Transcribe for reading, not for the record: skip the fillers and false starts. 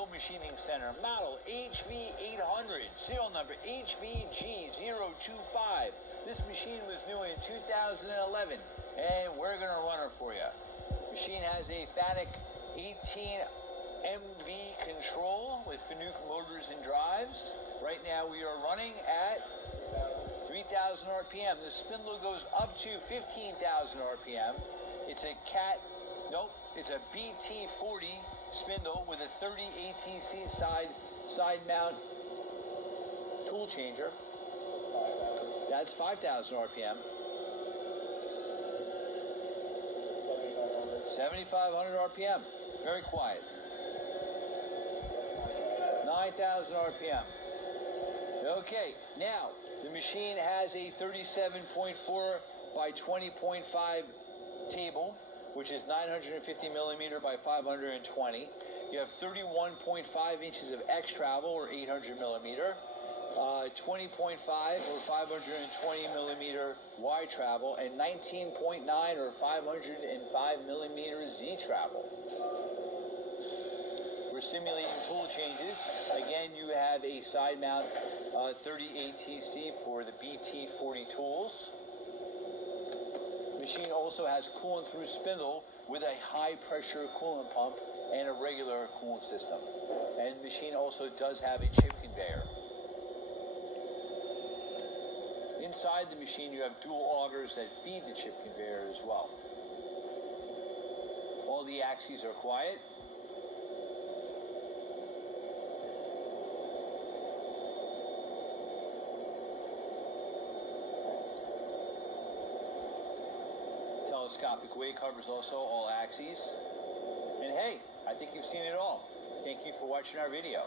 Mechanical Machining Center, model HV800, serial number HVG025. This machine was new in 2011, and we're going to run her for you. Machine has a FANUC 18 MV control with FANUC motors and drives. Right now we are running at 3,000 RPM. The spindle goes up to 15,000 RPM. It's a it's a BT40 spindle with a 30 ATC side mount tool changer. That's 5,000 RPM. 7,500 RPM. Very quiet. 9,000 RPM. Okay, now the machine has a 37.4 by 20.5 table, which is 950 millimeter by 520. You have 31.5 inches of X travel, or 800 millimeter, 20.5 or 520 millimeter Y travel, and 19.9 or 505 millimeter Z travel. We're simulating tool changes. Again, you have a side mount 30 ATC for the BT40 tools. Machine also has coolant through spindle with a high pressure coolant pump and a regular coolant system. And machine also does have a chip conveyor. Inside the machine you have dual augers that feed the chip conveyor as well. All the axes are quiet. Telescopic weight covers also all axes. And hey, I think you've seen it all. Thank you for watching our video.